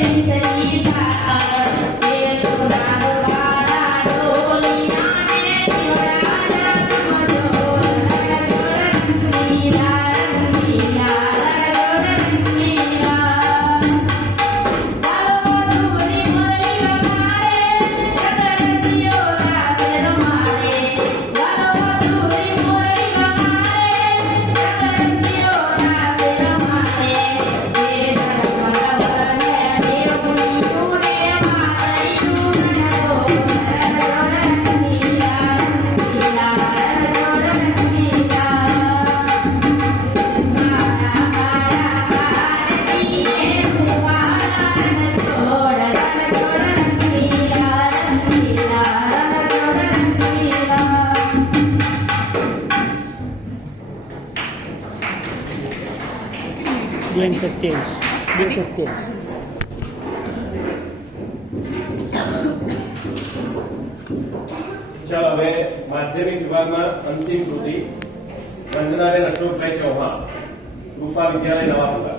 Mr. Lisa, બેન સત્યાવીસ બે સત્યાવીસ ચાલો હવે માધ્યમિક વિભાગમાં અંતિમ કૃતિ. વંદનાબેન અશોકભાઈ ચૌહાણ. રૂપા વિદ્યાલય નવાપુરા